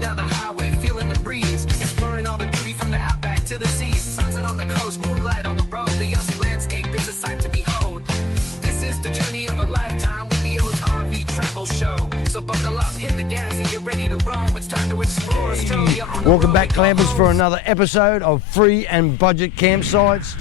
rolling down the highway, feeling the breeze, exploring all the beauty from the outback to the seas. Sunset on the coast, moonlight on the road, the Aussie landscape is a sight to behold. This is the journey of a lifetime with the RV travel show. So buckle up, hit the gas, and get ready to roam. It's time to explore Australia. Welcome back, campers, for another episode of Free and Budget Campsites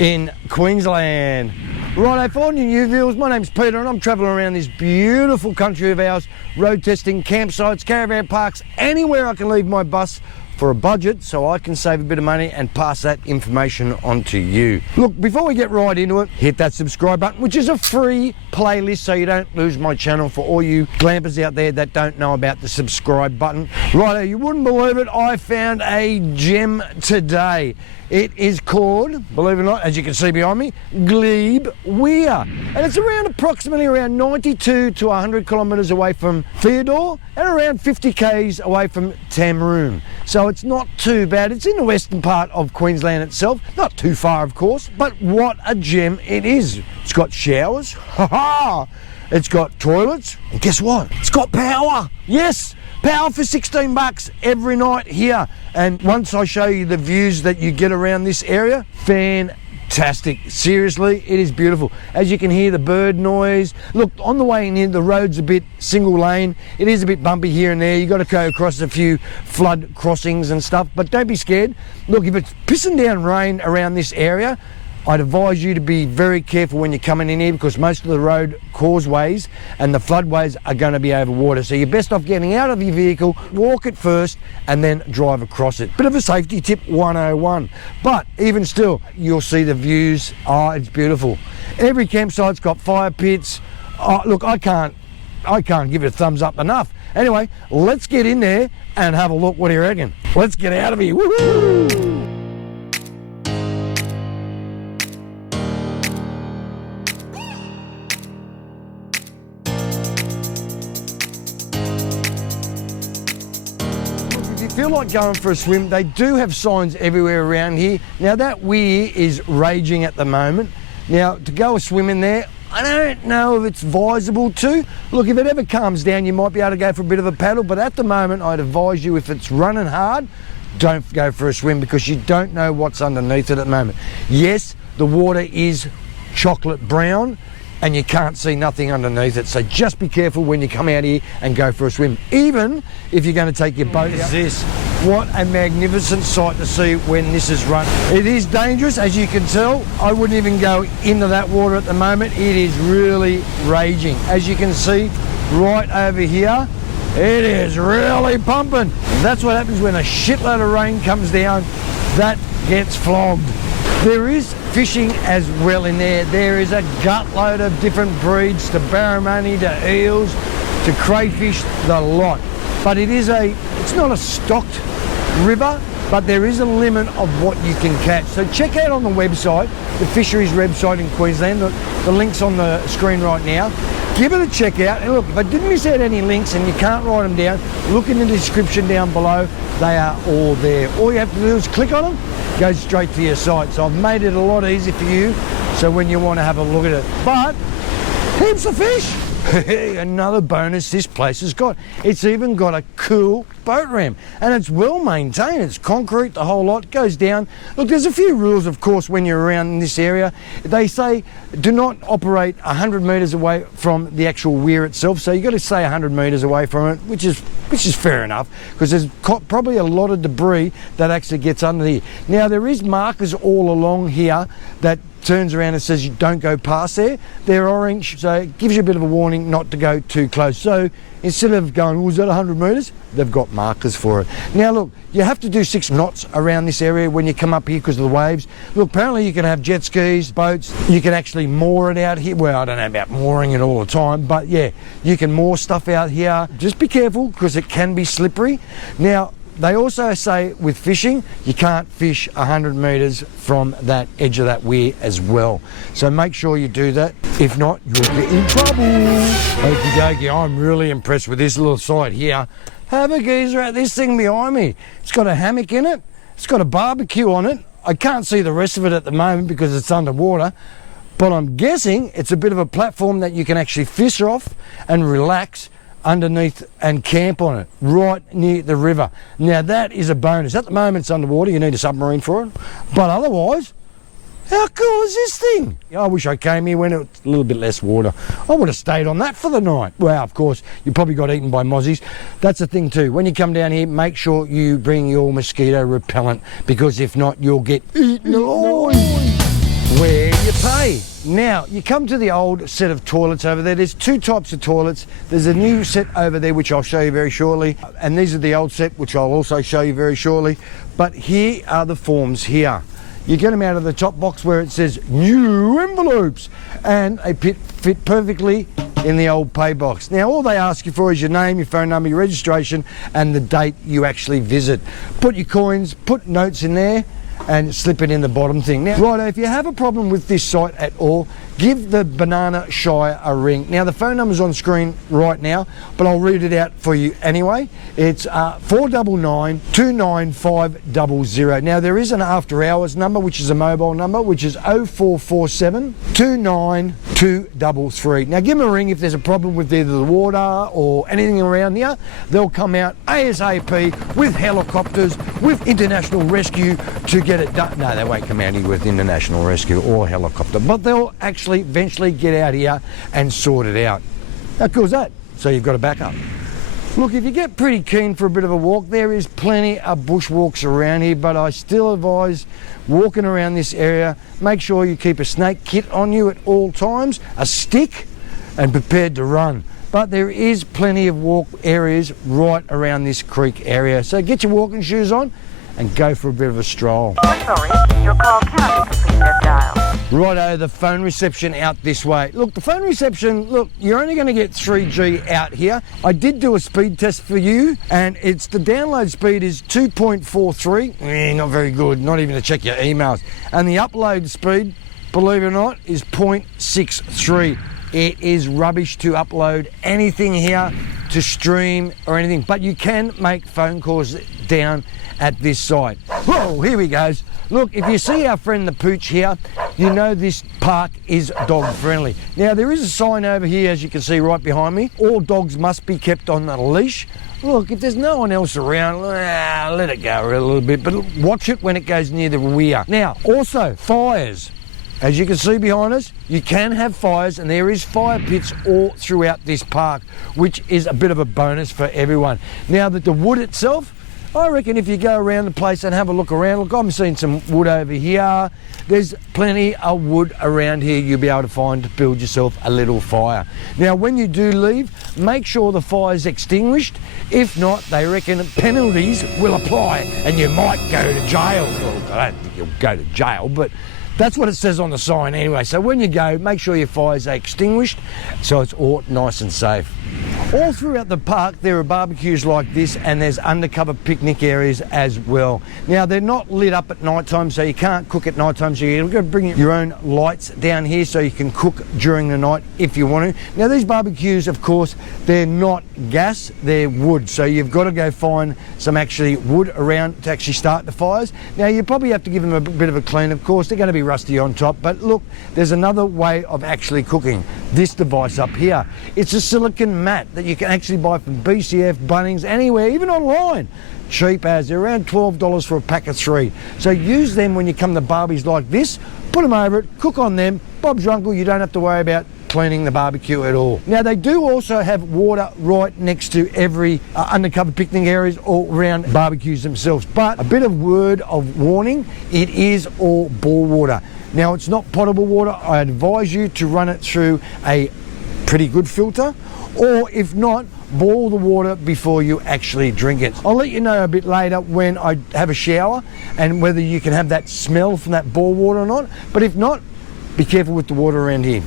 in Queensland. Righto, for new viewers, my name's Peter and I'm travelling around this beautiful country of ours, road testing campsites, caravan parks, anywhere I can leave my bus for a budget so I can save a bit of money and pass that information on to you. Look, before we get right into it, hit that subscribe button, which is a free playlist so you don't lose my channel, for all you glampers out there that don't know about the subscribe button. Righto, you wouldn't believe it, I found a gem today. It is called, believe it or not, as you can see behind me, Glebe Weir. And it's approximately around 92 to 100 kilometres away from Theodore and around 50 k's away from Tamarune. So it's not too bad. It's in the western part of Queensland itself. Not too far, of course, but what a gem it is. It's got showers. It's got toilets. And guess what? It's got power. Yes. Power for 16 bucks every night here. And once I show you the views that you get around this area, fantastic. Seriously, it is beautiful. As you can hear the bird noise. Look, on the way in here, the road's a bit single lane. It is a bit bumpy here and there. You've got to go across a few flood crossings and stuff, but don't be scared. Look, if it's pissing down rain around this area, I'd advise you to be very careful when you're coming in here, because most of the road causeways and the floodways are going to be over water. So you're best off getting out of your vehicle, walk it first, and then drive across it. Bit of a safety tip 101. But even still, you'll see the views. Oh, it's beautiful. Every campsite's got fire pits. Oh, look, I can't give it a thumbs up enough. Anyway, let's get in there and have a look. What do you reckon? Let's get out of here. Woohoo! Feel like going for a swim, they do have signs everywhere around here. Now that weir is raging at the moment. Now to go a swim in there, I don't know if it's advisable to. Look, if it ever calms down, you might be able to go for a bit of a paddle, but at the moment I'd advise you, if it's running hard, don't go for a swim, because you don't know what's underneath it at the moment. Yes, the water is chocolate brown and you can't see nothing underneath it, so just be careful when you come out here and go for a swim, even if you're going to take your boat out. This, what a magnificent sight to see when this is run. It is dangerous, as you can tell. I wouldn't even go into that water at the moment. It is really raging. As you can see right over here, it is really pumping. And that's what happens when a shitload of rain comes down. That gets flogged. There is fishing as well in there. There is a gutload of different breeds, to barramundi, to eels, to crayfish, the lot. But it's not a stocked river, but there is a limit of what you can catch. So check out on the website, the fisheries website in Queensland. The link's on the screen right now. Give it a check out. And look, if I didn't miss out any links and you can't write them down, look in the description down below. They are all there. All you have to do is click on them, go straight to your site. So I've made it a lot easier for you, so when you want to have a look at it. But heaps of fish. Another bonus this place has got. It's even got a cool boat ramp, and it's well maintained. It's concrete, the whole lot goes down. Look, there's a few rules, of course, when you're around in this area. They say do not operate 100 metres away from the actual weir itself, so you've got to stay 100 metres away from it, which is fair enough, because there's probably a lot of debris that actually gets under here. Now, there is markers all along here that turns around and says you don't go past there. They're orange, so it gives you a bit of a warning not to go too close. So instead of going, oh, is that 100 metres? They've got markers for it. Now look, you have to do 6 knots around this area when you come up here because of the waves. Look, apparently you can have jet skis, boats, you can actually moor it out here. Well, I don't know about mooring it all the time, but yeah, you can moor stuff out here. Just be careful, because it can be slippery. Now, they also say with fishing, you can't fish 100 metres from that edge of that weir as well. So make sure you do that. If not, you'll get in trouble. Okie dokie, I'm really impressed with this little site here. Have a geezer at this thing behind me. It's got a hammock in it. It's got a barbecue on it. I can't see the rest of it at the moment because it's underwater, but I'm guessing it's a bit of a platform that you can actually fish off and relax underneath and camp on it, right near the river. Now that is a bonus. At the moment it's underwater, you need a submarine for it, but otherwise, how cool is this thing? I wish I came here when it was a little bit less water. I would have stayed on that for the night. Well, of course, you probably got eaten by mozzies. That's the thing too. When you come down here, make sure you bring your mosquito repellent, because if not, you'll get eaten alive. Where you pay. Now, you come to the old set of toilets over there. There's two types of toilets. There's a new set over there, which I'll show you very shortly. And these are the old set, which I'll also show you very shortly. But here are the forms here. You get them out of the top box where it says new envelopes, and they fit perfectly in the old pay box. Now all they ask you for is your name, your phone number, your registration, and the date you actually visit. Put your coins, put notes in there, and slip it in the bottom thing. Now, righto, if you have a problem with this site at all, give the Banana Shire a ring. Now, the phone number's on screen right now, but I'll read it out for you anyway. It's 499 29500. Now, there is an after hours number, which is a mobile number, which is 0447 29233. Now, give them a ring if there's a problem with either the water or anything around here. They'll come out ASAP with helicopters, with international rescue to get it done. No, they won't come out here with international rescue or helicopter, but they'll actually eventually get out here and sort it out. How cool is that? So you've got a backup. Look, if you get pretty keen for a bit of a walk, there is plenty of bushwalks around here, but I still advise walking around this area, make sure you keep a snake kit on you at all times, a stick, and prepared to run. But there is plenty of walk areas right around this creek area, so get your walking shoes on and go for a bit of a stroll. Sorry, your call cannot be completed as dialed. Righto, the phone reception out this way. Look, the phone reception, look, you're only going to get 3G out here. I did do a speed test for you, and it's the download speed is 2.43. Not very good, not even to check your emails. And the upload speed, believe it or not, is 0.63. It is rubbish to upload anything here, to stream or anything, but you can make phone calls down at this site. Whoa, here we go. Look, if you see our friend the Pooch here, you know this park is dog friendly. Now there is a sign over here, as you can see right behind me. All dogs must be kept on a leash. Look, if there's no one else around, let it go a little bit, but watch it when it goes near the weir. Now, also, fires. As you can see behind us, you can have fires, and there is fire pits all throughout this park, which is a bit of a bonus for everyone. Now that the wood itself, I reckon if you go around the place and have a look around, look, I'm seeing some wood over here. There's plenty of wood around here you'll be able to find to build yourself a little fire. Now, when you do leave, make sure the fire's extinguished. If not, they reckon penalties will apply and you might go to jail. Well, I don't think you'll go to jail, but that's what it says on the sign anyway. So when you go, make sure your fires are extinguished so it's all nice and safe. All throughout the park there are barbecues like this, and there's undercover picnic areas as well. Now they're not lit up at night time, so you can't cook at night time, so you've got to bring your own lights down here so you can cook during the night if you want to. Now these barbecues, of course, they're not gas, they're wood, so you've got to go find some actually wood around to actually start the fires. Now you probably have to give them a bit of a clean, of course, they're going to be rusty on top, but look, there's another way of actually cooking. This device up here, it's a silicon mat that you can actually buy from BCF, Bunnings, anywhere, even online. Cheap as, they're around $12 for a pack of 3. So use them when you come to barbecues like this, put them over it, cook on them. Bob's your uncle, you don't have to worry about cleaning the barbecue at all. Now they do also have water right next to every undercover picnic areas all around barbecues themselves, but a bit of word of warning, it is all bore water. Now it's not potable water. I advise you to run it through a pretty good filter, or if not, boil the water before you actually drink it. I'll let you know a bit later when I have a shower and whether you can have that smell from that bore water or not, but if not, be careful with the water around here.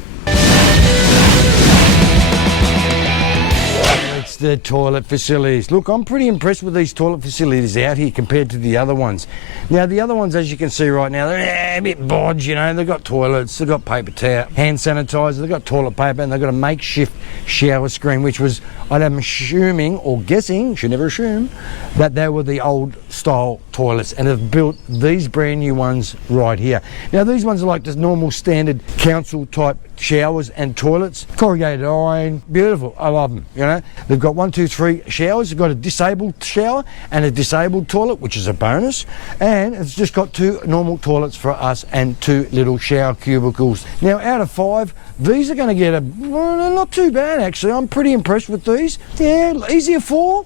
It's the toilet facilities. Look, I'm pretty impressed with these toilet facilities out here compared to the other ones. Now, the other ones, as you can see right now, they're a bit bodge, you know. They've got toilets, they've got paper towel, hand sanitizer, they've got toilet paper, and they've got a makeshift shower screen, which was I'm assuming, or guessing, should never assume, that they were the old style toilets and have built these brand new ones right here. Now these ones are like just normal standard council type showers and toilets, corrugated iron, beautiful, I love them, you know. They've got 1, 2, 3 showers, they've got a disabled shower and a disabled toilet, which is a bonus, and it's just got 2 normal toilets for us and 2 little shower cubicles. Now out of 5, these are going to get a, well, not too bad actually. I'm pretty impressed with these. Yeah, easier 4,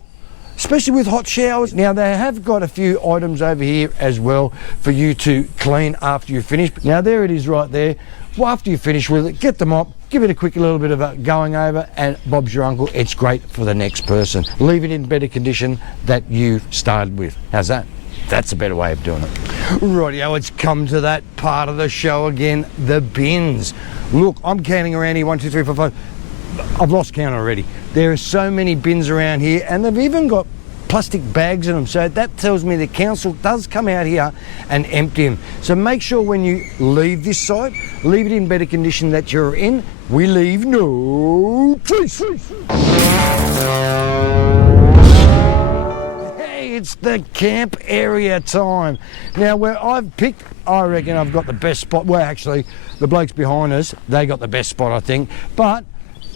especially with hot showers. Now they have got a few items over here as well for you to clean after you finish. Now there it is right there. Well, after you finish with it, get the mop, give it a quick little bit of a going over, and Bob's your uncle. It's great for the next person. Leave it in better condition that you started with. How's that? That's a better way of doing it. Rightio, it's come to that part of the show again, the bins. Look, I'm counting around here, 1, 2, 3, 4, 5. I've lost count already. There are so many bins around here, and they've even got plastic bags in them, so that tells me the council does come out here and empty them. So make sure when you leave this site, leave it in better condition that you're in. We leave no trace. Hey, it's the camp area time. Now where I've picked, I reckon I've got the best spot. Well, actually, the blokes behind us, they got the best spot, I think, but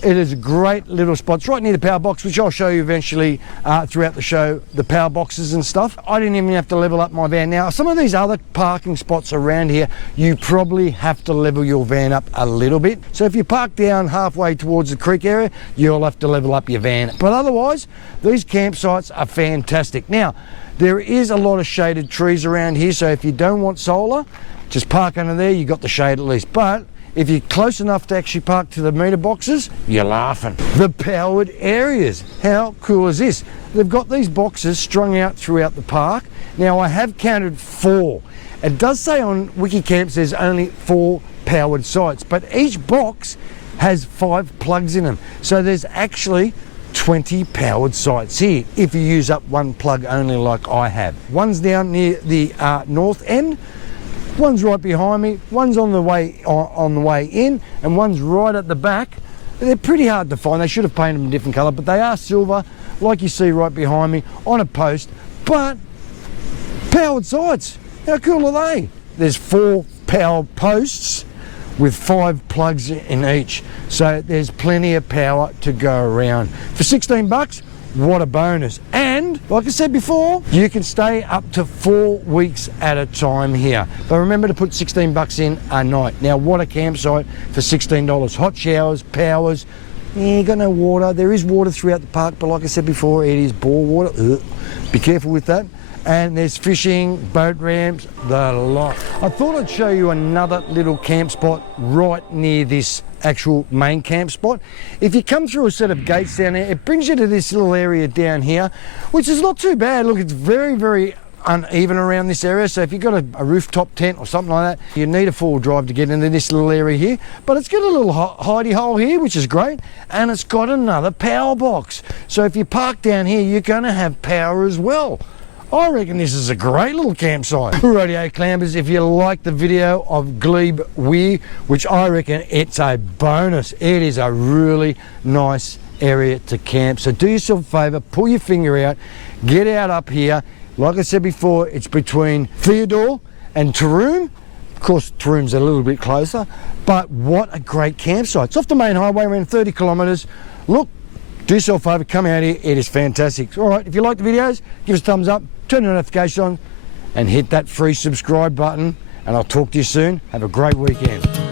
it is a great little spot. It's right near the power box, which I'll show you eventually throughout the show, the power boxes and stuff. I didn't even have to level up my van. Now, some of these other parking spots around here, you probably have to level your van up a little bit. So if you park down halfway towards the creek area, you'll have to level up your van. But otherwise, these campsites are fantastic. Now, there is a lot of shaded trees around here, so if you don't want solar, just park under there, you've got the shade at least. But if you're close enough to actually park to the meter boxes, you're laughing. The powered areas. How cool is this? They've got these boxes strung out throughout the park. Now I have counted 4. It does say on WikiCamps there's only 4 powered sites, but each box has 5 plugs in them. So there's actually 20 powered sites here if you use up one plug only like I have. One's down near the north end. One's right behind me, one's on the way in, and one's right at the back. They're pretty hard to find. They should have painted them a different colour, but they are silver, like you see right behind me, on a post, but powered sites. How cool are they? There's 4 power posts with 5 plugs in each, so there's plenty of power to go around. For 16 bucks, what a bonus. And like I said before, you can stay up to 4 weeks at a time here. But remember to put 16 bucks in a night. Now what a campsite for $16. Hot showers, powers, you got no water. There is water throughout the park, but like I said before, it is bore water. Ugh. Be careful with that. And there's fishing, boat ramps, the lot. I thought I'd show you another little camp spot right near this actual main camp spot. If you come through a set of gates down there, it brings you to this little area down here, which is not too bad. Look, it's very, very uneven around this area, so if you've got a rooftop tent or something like that, you need a 4-wheel drive to get into this little area here. But it's got a little hidey hole here, which is great, and it's got another power box. So if you park down here, you're going to have power as well. I reckon this is a great little campsite. Radio clambers, if you like the video of Glebe Weir, which I reckon it's a bonus. It is a really nice area to camp. So do yourself a favour, pull your finger out, get out up here. Like I said before, it's between Theodore and Taroom. Of course, Taroom's a little bit closer, but what a great campsite. It's off the main highway, around 30 kilometres. Look, do yourself a favour, come out here, it is fantastic. All right, if you like the videos, give us a thumbs up, turn the notification on, and hit that free subscribe button, and I'll talk to you soon. Have a great weekend.